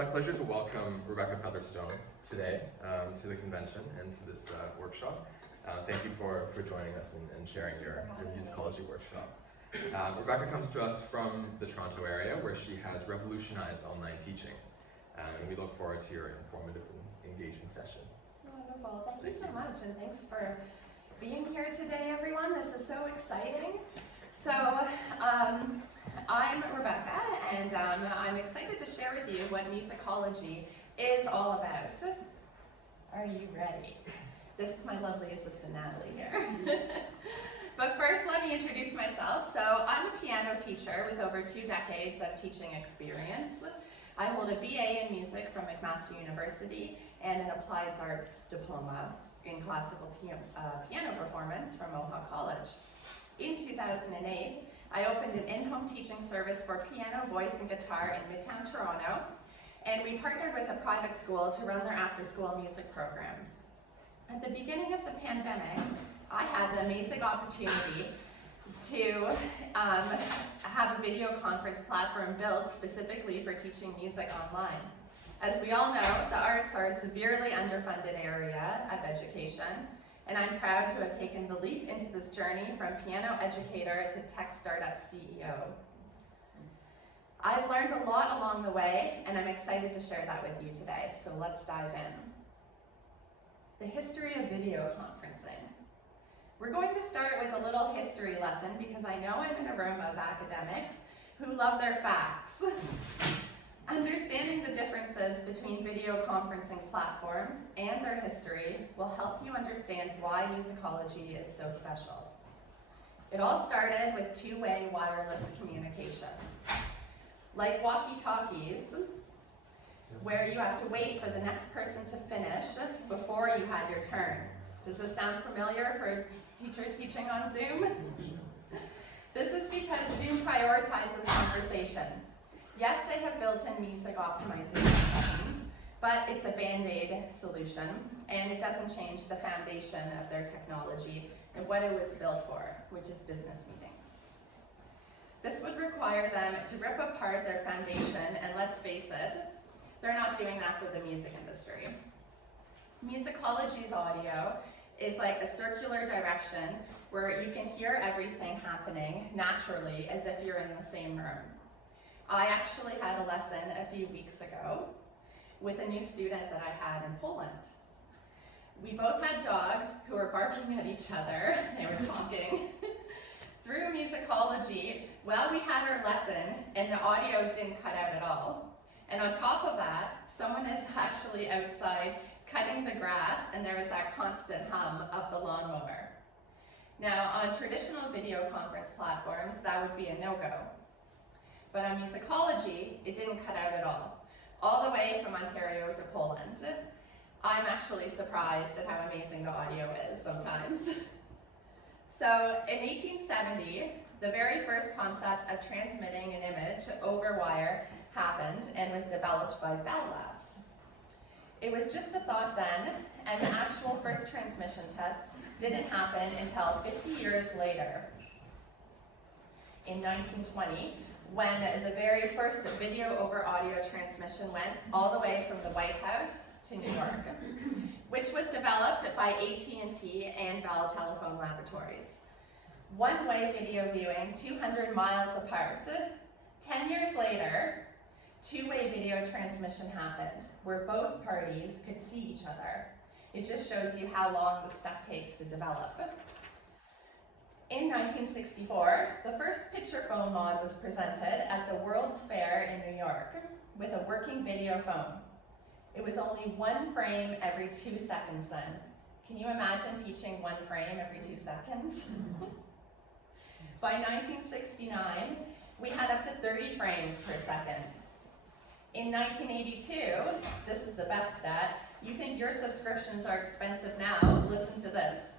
my pleasure to welcome Rebecca Featherstone today to the convention and to this workshop. Thank you for joining us and sharing your musicology workshop. Rebecca comes to us from the Toronto area, where she has revolutionized online teaching. And we look forward to your informative and engaging session. Wonderful. Thank you so much, and thanks for being here today, everyone. This is so exciting. So, I'm Rebecca, and I'm excited to share with you what musicology is all about. Are you ready? This is my lovely assistant, Natalie, here. But first, let me introduce myself. So, I'm a piano teacher with over 2 decades of teaching experience. I hold a BA in music from McMaster University and an Applied Arts diploma in classical piano performance from Mohawk College. In 2008, I opened an in-home teaching service for piano, voice, and guitar in Midtown Toronto, and we partnered with a private school to run their after-school music program. At the beginning of the pandemic, I had the amazing opportunity to have a video conference platform built specifically for teaching music online. As we all know, the arts are a severely underfunded area of education, and I'm proud to have taken the leap into this journey from piano educator to tech startup CEO. I've learned a lot along the way, and I'm excited to share that with you today, so let's dive in. The history of video conferencing. We're going to start with a little history lesson because I know I'm in a room of academics who love their facts. Understanding the differences between video conferencing platforms and their history will help you understand why musicology is so special. It all started with two-way wireless communication. Like walkie-talkies, where you have to wait for the next person to finish before you had your turn. Does this sound familiar for teachers teaching on Zoom? This is because Zoom prioritizes conversation. Yes, they have built-in music optimization buttons, but it's a band-aid solution, and it doesn't change the foundation of their technology and what it was built for, which is business meetings. This would require them to rip apart their foundation, and let's face it, they're not doing that for the music industry. Musicology's audio is like a circular direction where you can hear everything happening naturally as if you're in the same room. I actually had a lesson a few weeks ago with a new student that I had in Poland. We both had dogs who were barking at each other. They were talking through musicology while we had our lesson, and the audio didn't cut out at all. And on top of that, someone is actually outside cutting the grass, and there is that constant hum of the lawnmower. Now, on traditional video conference platforms, that would be a no-go. But on musicology, it didn't cut out at all the way from Ontario to Poland. I'm actually surprised at how amazing the audio is sometimes. So in 1870, the very first concept of transmitting an image over wire happened and was developed by Bell Labs. It was just a thought then, and the actual first transmission test didn't happen until 50 years later, in 1920, when the very first video over audio transmission went all the way from the White House to New York, which was developed by AT&T and Bell Telephone Laboratories. One-way video viewing 200 miles apart. 10 years later, two-way video transmission happened, where both parties could see each other. It just shows you how long the stuff takes to develop. In 1964, the first picture phone mod was presented at the World's Fair in New York with a working video phone. It was only 1 frame every 2 seconds then. Can you imagine teaching 1 frame every 2 seconds? By 1969, we had up to 30 frames per second. In 1982, this is the best stat, you think your subscriptions are expensive now, listen to this.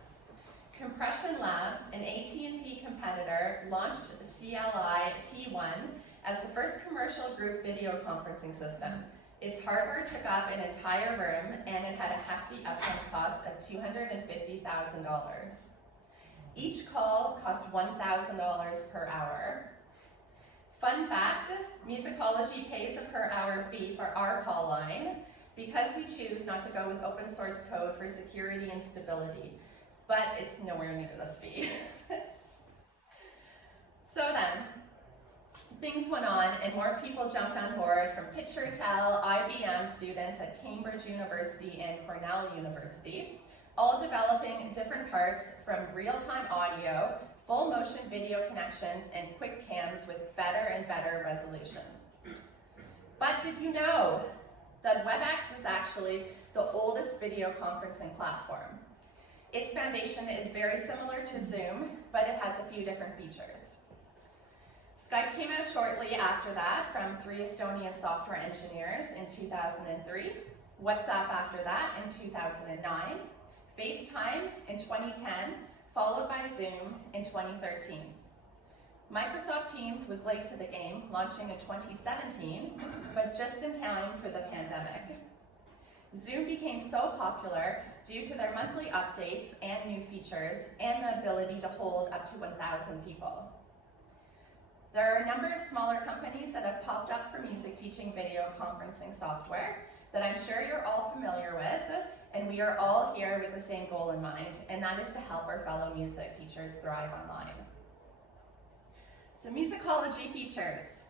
Compression Labs, an AT&T competitor, launched CLI T1 as the first commercial group video conferencing system. Its hardware took up an entire room, and it had a hefty upfront cost of $250,000. Each call cost $1,000 per hour. Fun fact, Musicology pays a per hour fee for our call line because we choose not to go with open source code for security and stability, but it's nowhere near this fee. So then, things went on and more people jumped on board, from PitcherTell, IBM students at Cambridge University and Cornell University, all developing different parts from real-time audio, full motion video connections, and quick cams with better and better resolution. But did you know that WebEx is actually the oldest video conferencing platform? Its foundation is very similar to Zoom, but it has a few different features. Skype came out shortly after that from 3 Estonian software engineers in 2003, WhatsApp after that in 2009, FaceTime in 2010, followed by Zoom in 2013. Microsoft Teams was late to the game, launching in 2017, but just in time for the pandemic. Zoom became so popular due to their monthly updates and new features and the ability to hold up to 1,000 people. There are a number of smaller companies that have popped up for music teaching video conferencing software that I'm sure you're all familiar with, and we are all here with the same goal in mind, and that is to help our fellow music teachers thrive online. So Musicology features.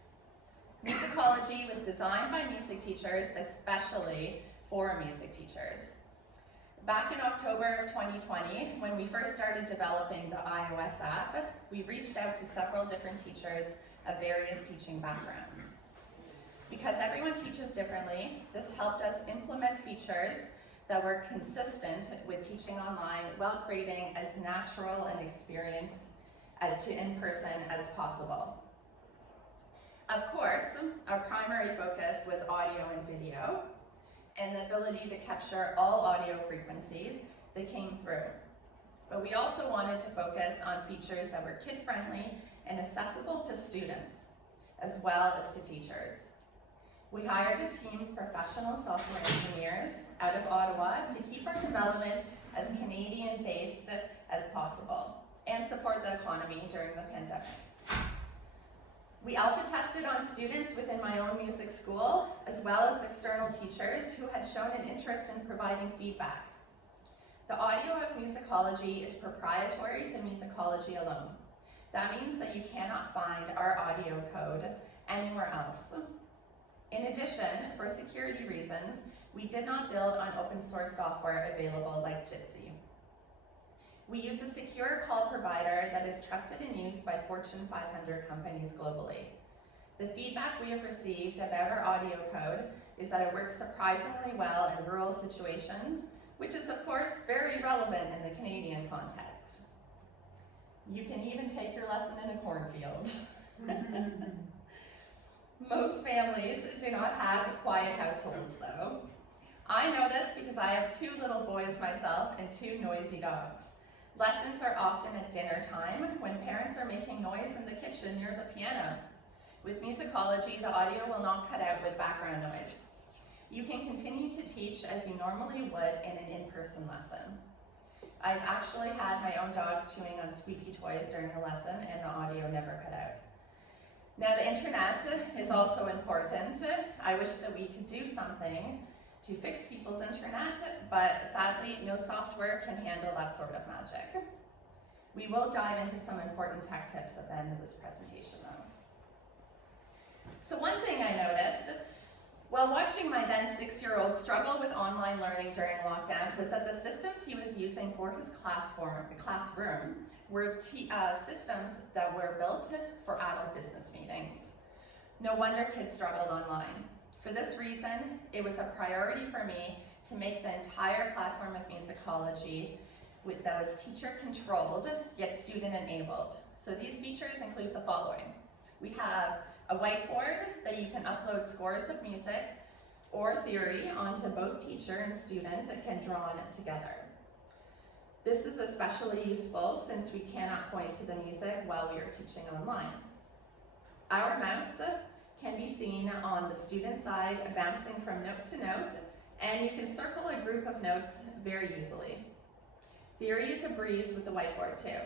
Musicology was designed by music teachers, especially for music teachers. Back in October of 2020, when we first started developing the iOS app, we reached out to several different teachers of various teaching backgrounds. Because everyone teaches differently, this helped us implement features that were consistent with teaching online while creating as natural an experience as to in-person as possible. Of course, our primary focus was audio and video, and the ability to capture all audio frequencies that came through. But we also wanted to focus on features that were kid-friendly and accessible to students, as well as to teachers. We hired a team of professional software engineers out of Ottawa to keep our development as Canadian-based as possible and support the economy during the pandemic. We alpha tested on students within my own music school, as well as external teachers who had shown an interest in providing feedback. The audio of Musicology is proprietary to Musicology alone. That means that you cannot find our audio code anywhere else. In addition, for security reasons, we did not build on open source software available like Jitsi. We use a secure call provider that is trusted and used by Fortune 500 companies globally. The feedback we have received about our audio code is that it works surprisingly well in rural situations, which is of course very relevant in the Canadian context. You can even take your lesson in a cornfield. Most families do not have quiet households though. I know this because I have 2 little boys myself and 2 noisy dogs. Lessons are often at dinner time when parents are making noise in the kitchen near the piano. With Musicology, the audio will not cut out with background noise. You can continue to teach as you normally would in an in-person lesson. I've actually had my own dogs chewing on squeaky toys during a lesson and the audio never cut out. Now the internet is also important. I wish that we could do something to fix people's internet, but sadly, no software can handle that sort of magic. We will dive into some important tech tips at the end of this presentation though. So one thing I noticed, while watching my then 6-year-old struggle with online learning during lockdown, was that the systems he was using for his classroom were systems that were built for adult business meetings. No wonder kids struggled online. For this reason, it was a priority for me to make the entire platform of Musicology that was teacher-controlled, yet student-enabled. So these features include the following. We have a whiteboard that you can upload scores of music or theory onto both teacher and student can draw on it together. This is especially useful since we cannot point to the music while we are teaching online. Our mouse can be seen on the student side, bouncing from note to note, and you can circle a group of notes very easily. Theory is a breeze with the whiteboard too.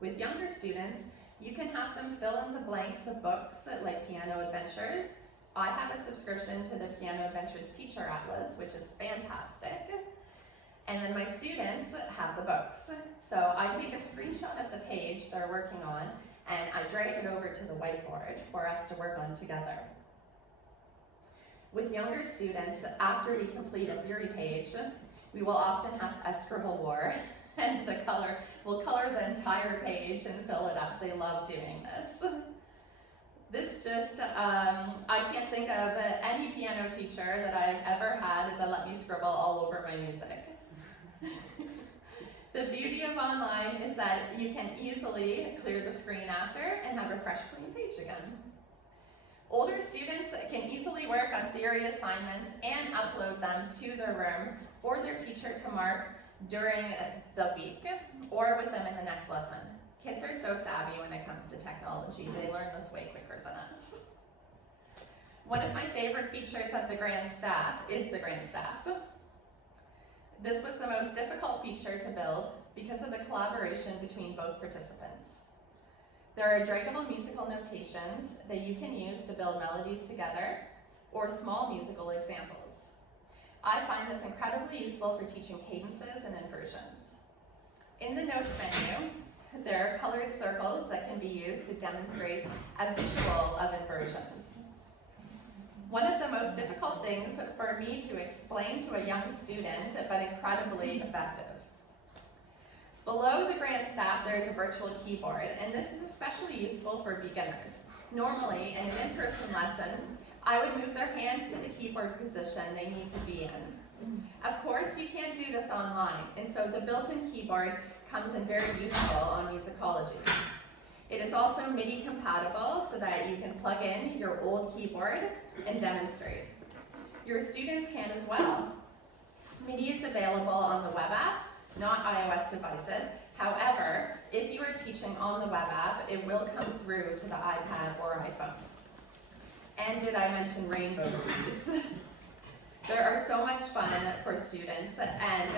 With younger students, You can have them fill in the blanks of books like Piano Adventures. I have a subscription to the Piano Adventures Teacher Atlas, which is fantastic. And then my students have the books. So I take a screenshot of the page they're working on and I drag it over to the whiteboard for us to work on together. With younger students, after we complete a theory page, we will often have a scribble war, and we'll color the entire page and fill it up. They love doing this. This just, I can't think of any piano teacher that I've ever had that let me scribble all over my music. The beauty of online is that you can easily clear the screen after and have a fresh, clean page again. Older students can easily work on theory assignments and upload them to their room for their teacher to mark during the week or with them in the next lesson. Kids are so savvy when it comes to technology. They learn this way quicker than us. One of my favorite features of the Grand Staff is the Grand Staff. This was the most difficult feature to build because of the collaboration between both participants. There are draggable musical notations that you can use to build melodies together or small musical examples. I find this incredibly useful for teaching cadences and inversions. In the notes menu, there are colored circles that can be used to demonstrate a visual of inversions. One of the most difficult things for me to explain to a young student, but incredibly effective. Below the Grand Staff, there is a virtual keyboard, and this is especially useful for beginners. Normally, in an in-person lesson, I would move their hands to the keyboard position they need to be in. Of course, you can't do this online, and so the built-in keyboard comes in very useful on Musicology. It is also MIDI compatible so that you can plug in your old keyboard and demonstrate. Your students can as well. MIDI is available on the web app, not iOS devices. However, if you are teaching on the web app, it will come through to the iPad or iPhone. And did I mention rainbow keys? There are so much fun for students, and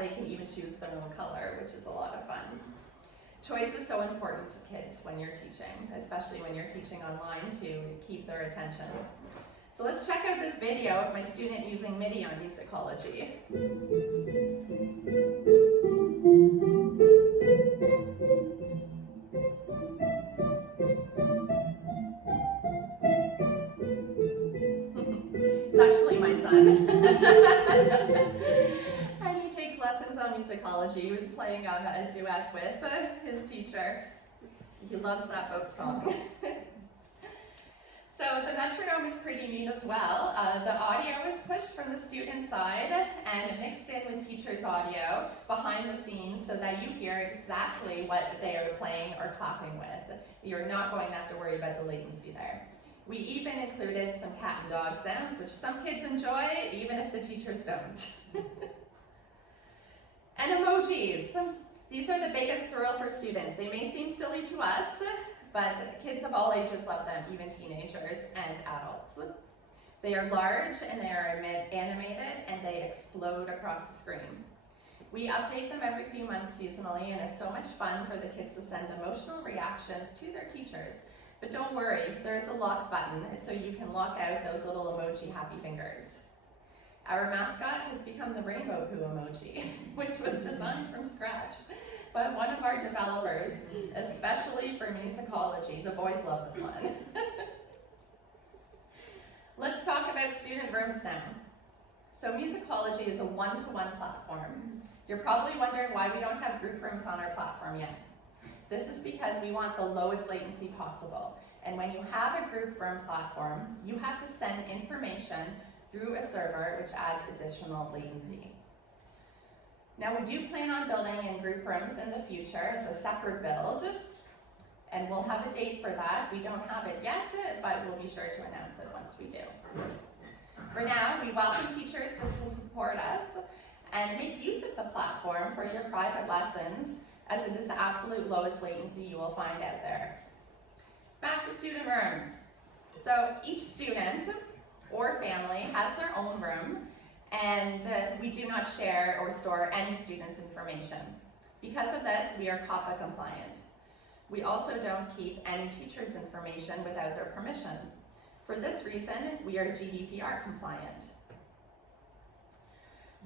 they can even choose their own color, which is a lot of fun. Choice is so important to kids when you're teaching, especially when you're teaching online, to keep their attention. So let's check out this video of my student using MIDI on Musicology. It's actually my son. And he takes lessons on Musicology. He was playing a duet with his teacher. He loves that boat song. So the metronome is pretty neat as well. The audio is pushed from the student side and mixed in with teacher's audio behind the scenes so that you hear exactly what they are playing or clapping with. You're not going to have to worry about the latency there. We even included some cat and dog sounds, which some kids enjoy, even if the teachers don't. And emojis. These are the biggest thrill for students. They may seem silly to us, but kids of all ages love them, even teenagers and adults. They are large and they are animated and they explode across the screen. We update them every few months seasonally, and it's so much fun for the kids to send emotional reactions to their teachers. But don't worry, there's a lock button so you can lock out those little emoji happy fingers. Our mascot has become the rainbow poo emoji, which was designed from scratch by one of our developers, especially for Musicology. The boys love this one. Let's talk about student rooms now. So Musicology is a one-to-one platform. You're probably wondering why we don't have group rooms on our platform yet. This is because we want the lowest latency possible. And when you have a group room platform, you have to send information through a server, which adds additional latency. Now, we do plan on building in group rooms in the future as a separate build, and we'll have a date for that. We don't have it yet, but we'll be sure to announce it once we do. For now, we welcome teachers to support us and make use of the platform for your private lessons, as it is the absolute lowest latency you will find out there. Back to student rooms. So each student or family has their own room, and we do not share or store any student's information. Because of this, we are COPPA compliant. We also don't keep any teacher's information without their permission. For this reason, we are GDPR compliant.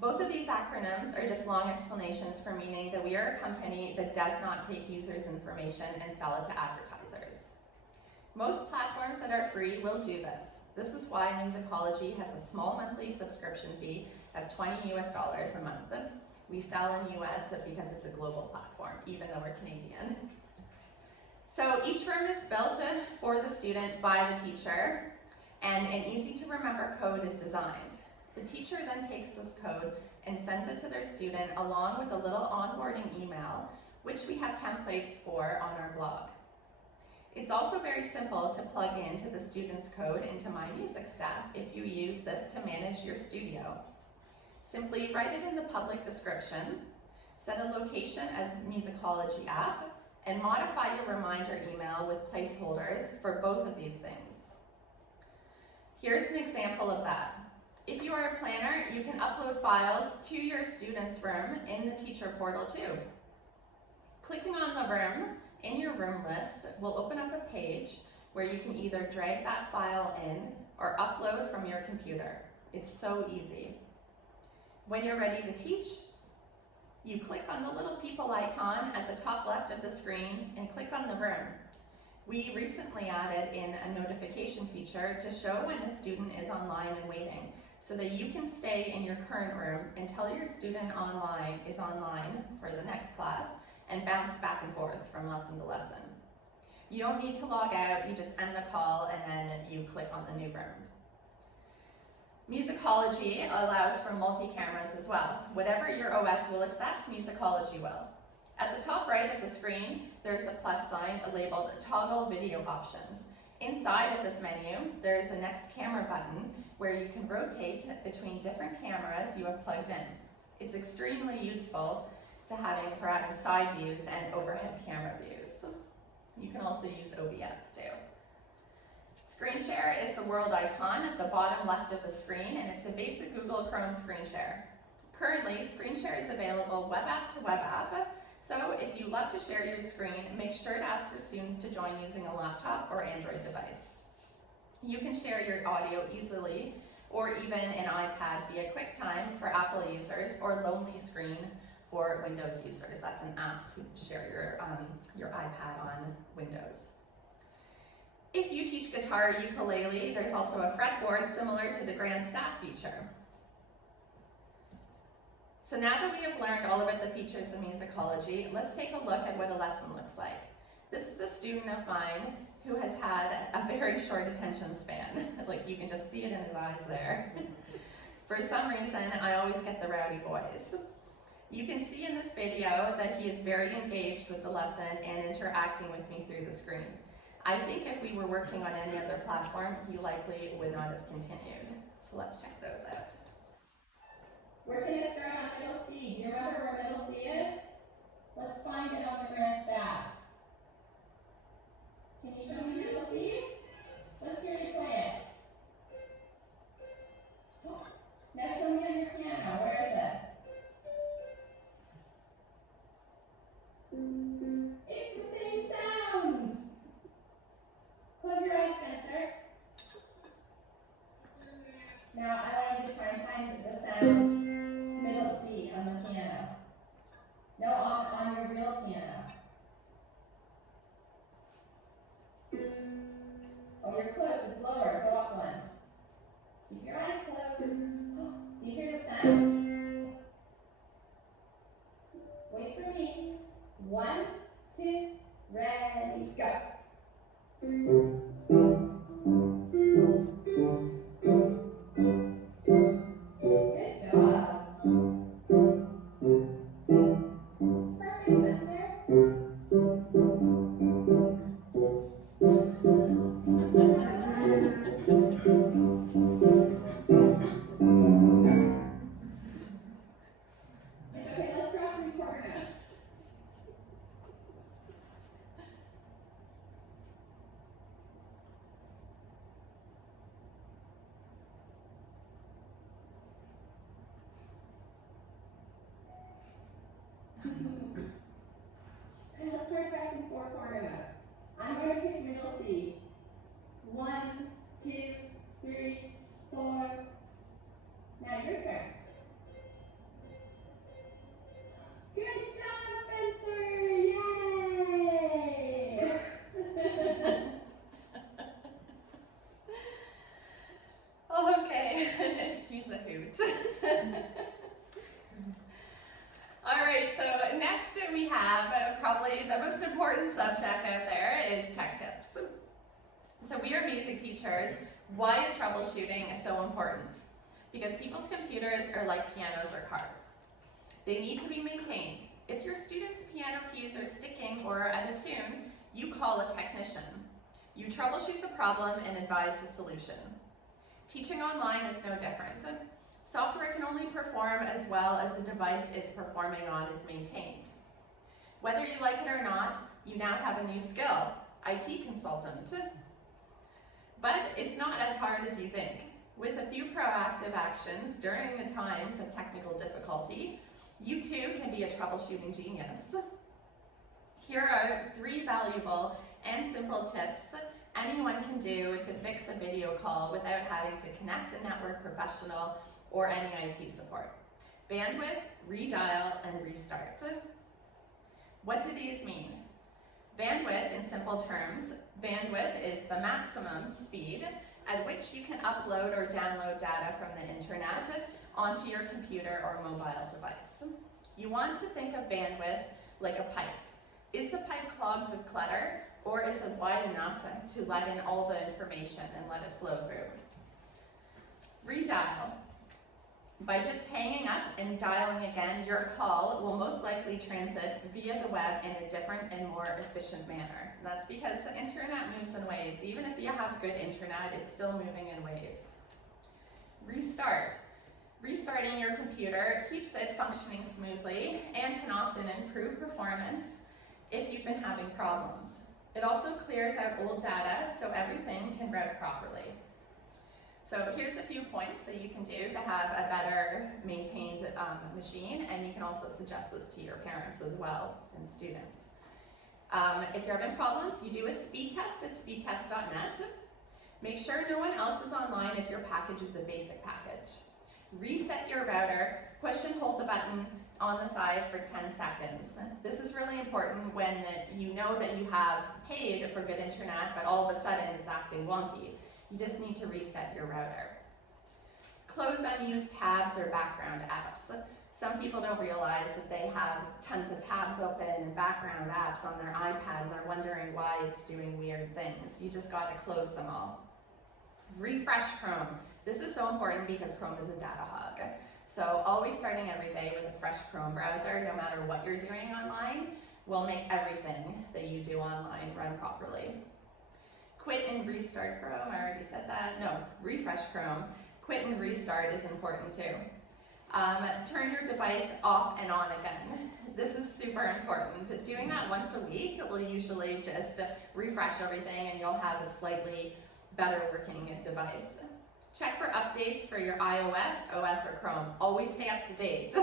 Both of these acronyms are just long explanations for meaning that we are a company that does not take users' information and sell it to advertisers. Most platforms that are free will do this. This is why Musicology has a small monthly subscription fee of $20 US a month. We sell in US because it's a global platform, even though we're Canadian. So each room is built for the student by the teacher, and an easy to remember code is designed. The teacher then takes this code and sends it to their student along with a little onboarding email, which we have templates for on our blog. It's also very simple to plug into the student's code into My Music Staff if you use this to manage your studio. Simply write it in the public description, set a location as Musicology app, and modify your reminder email with placeholders for both of these things. Here's an example of that. If you are a planner, you can upload files to your student's room in the teacher portal too. Clicking on the room in your room list will open up a page where you can either drag that file in or upload from your computer. It's so easy. When you're ready to teach, you click on the little people icon at the top left of the screen and click on the room. We recently added in a notification feature to show when a student is online and waiting, so that you can stay in your current room until your student is online for the next class and bounce back and forth from lesson to lesson. You don't need to log out, you just end the call and then you click on the new room. Musicology allows for multi-cameras as well. Whatever your OS will accept, Musicology will. At the top right of the screen, there's the plus sign labeled Toggle Video Options. Inside of this menu, there's a next camera button where you can rotate between different cameras you have plugged in. It's extremely useful for having side views and overhead camera views. You can also use OBS too. Screen share is the world icon at the bottom left of the screen, and it's a basic Google Chrome screen share. Currently, screen share is available web app to web app, so if you love to share your screen, make sure to ask your students to join using a laptop or Android device. You can share your audio easily, or even an iPad via QuickTime for Apple users, or Lonely Screen for Windows users. That's an app to share your iPad on Windows. If you teach guitar or ukulele, there's also a fretboard similar to the Grand Staff feature. So now that we have learned all about the features of Musicology, let's take a look at what a lesson looks like. This is a student of mine who has had a very short attention span. Like, you can just see it in his eyes there. For some reason, I always get the rowdy boys. You can see in this video that he is very engaged with the lesson and interacting with me through the screen. I think if we were working on any other platform, he likely would not have continued. So let's check those out. We're going to start on middle C. Do you remember where middle C is? Let's find it on the Grand Staff. Can you show me middle C? Let's hear you play it. Now show me on your piano. Where is it? It's the same sound. Close your eyes, Spencer. Now I want you to try and find the sound middle C on the piano. No, on your real piano. Oh, you're close. It's lower. Go up one. Keep your eyes closed. Do you hear the sound? Wait for me. 1, 2, ready, go. Good job. Perfect, Spencer. probably the most important subject out there is tech tips. So we are music teachers. Why is troubleshooting so important? Because people's computers are like pianos or cars. They need to be maintained. If your students' piano keys are sticking or out of tune, you call a technician. You troubleshoot the problem and advise the solution. Teaching online is no different. Software can only perform as well as the device it's performing on is maintained. Whether you like it or not, you now have a new skill, IT consultant. But it's not as hard as you think. With a few proactive actions during the times of technical difficulty, you too can be a troubleshooting genius. Here are 3 valuable and simple tips anyone can do to fix a video call without having to connect a network professional or any IT support. Bandwidth, redial, and restart. What do these mean? Bandwidth, in simple terms, bandwidth is the maximum speed at which you can upload or download data from the internet onto your computer or mobile device. You want to think of bandwidth like a pipe. Is the pipe clogged with clutter, or is it wide enough to let in all the information and let it flow through? Redial. By just hanging up and dialing again, your call will most likely transit via the web in a different and more efficient manner. And that's because the internet moves in waves. Even if you have good internet, it's still moving in waves. Restart. Restarting your computer keeps it functioning smoothly and can often improve performance if you've been having problems. It also clears out old data so everything can route properly. So here's a few points that you can do to have a better maintained machine, and you can also suggest this to your parents as well and students. If you're having problems, you do a speed test at speedtest.net. Make sure no one else is online if your package is a basic package. Reset your router, push and hold the button on the side for 10 seconds. This is really important when you know that you have paid for good internet, but all of a sudden it's acting wonky. You just need to reset your router. Close unused tabs or background apps. Some people don't realize that they have tons of tabs open and background apps on their iPad and they're wondering why it's doing weird things. You just got to close them all. Refresh Chrome. This is so important because Chrome is a data hog. So always starting every day with a fresh Chrome browser, no matter what you're doing online, will make everything that you do online run properly. Quit and restart Chrome, I already said that. No, refresh Chrome. Quit and restart is important too. Turn your device off and on again. This is super important. Doing that once a week will usually just refresh everything and you'll have a slightly better working device. Check for updates for your iOS, OS, or Chrome. Always stay up to date.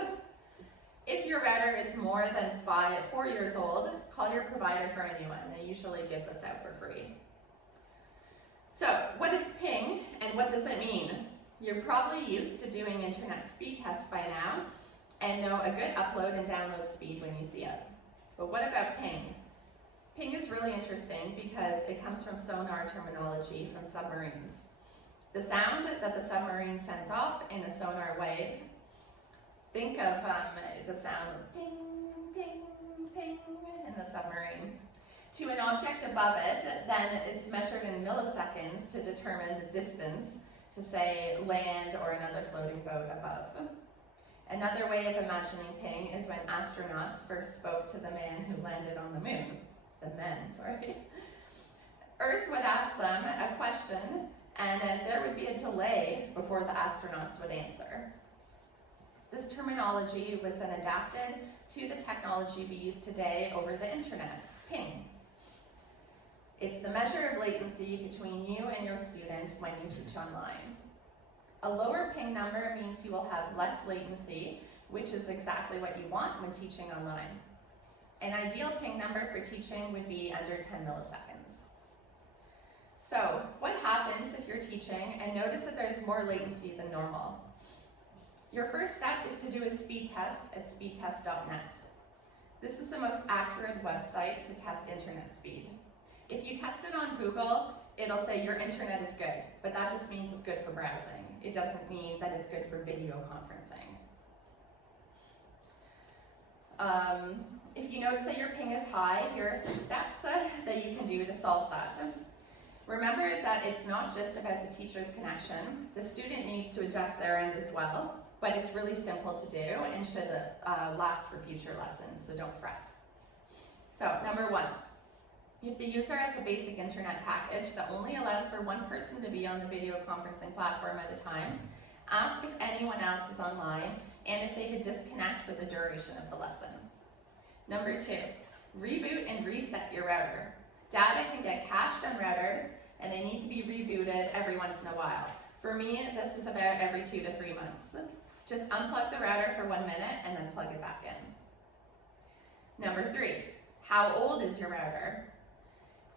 If your router is more than 4 years old, call your provider for a new one. They usually give this out for free. So, what is ping and what does it mean? You're probably used to doing internet speed tests by now and know a good upload and download speed when you see it. But what about ping? Ping is really interesting because it comes from sonar terminology from submarines. The sound that the submarine sends off in a sonar wave, think of the sound of ping, ping, ping in the submarine. To an object above it, then it's measured in milliseconds to determine the distance to, say, land or another floating boat above. Another way of imagining ping is when astronauts first spoke to the man who landed on the moon. The men, sorry. Earth would ask them a question, and there would be a delay before the astronauts would answer. This terminology was then adapted to the technology we use today over the internet, ping. It's the measure of latency between you and your student when you teach online. A lower ping number means you will have less latency, which is exactly what you want when teaching online. An ideal ping number for teaching would be under 10 milliseconds. So, what happens if you're teaching and notice that there's more latency than normal? Your first step is to do a speed test at speedtest.net. This is the most accurate website to test internet speed. If you test it on Google, it'll say your internet is good, but that just means it's good for browsing. It doesn't mean that it's good for video conferencing. If you notice that your ping is high, here are some steps that you can do to solve that. Remember that it's not just about the teacher's connection. The student needs to adjust their end as well, but it's really simple to do and should last for future lessons, so don't fret. So, number 1, if the user has a basic internet package that only allows for one person to be on the video conferencing platform at a time, ask if anyone else is online and if they could disconnect for the duration of the lesson. Number 2, reboot and reset your router. Data can get cached on routers and they need to be rebooted every once in a while. For me, this is about every 2 to 3 months. Just unplug the router for 1 minute and then plug it back in. Number 3, how old is your router?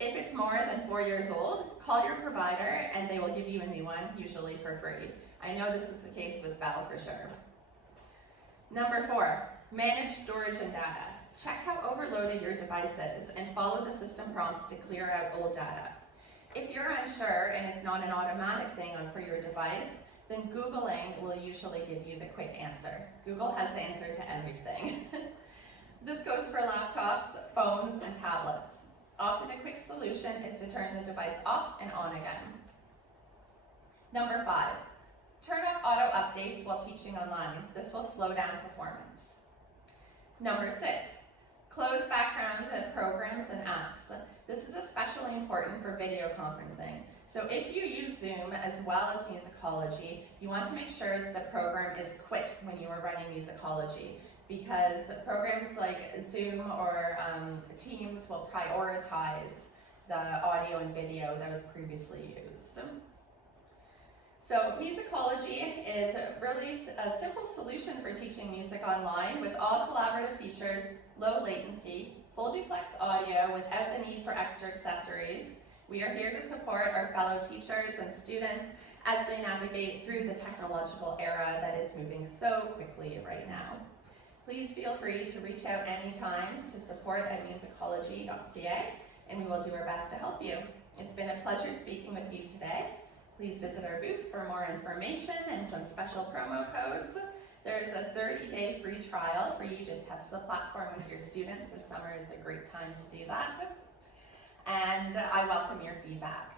If it's more than 4 years old, call your provider and they will give you a new one, usually for free. I know this is the case with Bell for sure. Number 4, manage storage and data. Check how overloaded your device is and follow the system prompts to clear out old data. If you're unsure and it's not an automatic thing for your device, then Googling will usually give you the quick answer. Google has the answer to everything. This goes for laptops, phones, and tablets. Often a quick solution is to turn the device off and on again. Number 5, turn off auto updates while teaching online. This will slow down performance. Number 6, close background programs and apps. This is especially important for video conferencing. So if you use Zoom as well as Musicology, you want to make sure the program is quick when you are running Musicology, because programs like Zoom or Teams will prioritize the audio and video that was previously used. So Musicology is really a simple solution for teaching music online with all collaborative features, low latency, full duplex audio without the need for extra accessories. We are here to support our fellow teachers and students as they navigate through the technological era that is moving so quickly right now. Please feel free to reach out anytime to support@musicology.ca, and we will do our best to help you. It's been a pleasure speaking with you today. Please visit our booth for more information and some special promo codes. There is a 30-day free trial for you to test the platform with your student. This summer is a great time to do that. And I welcome your feedback.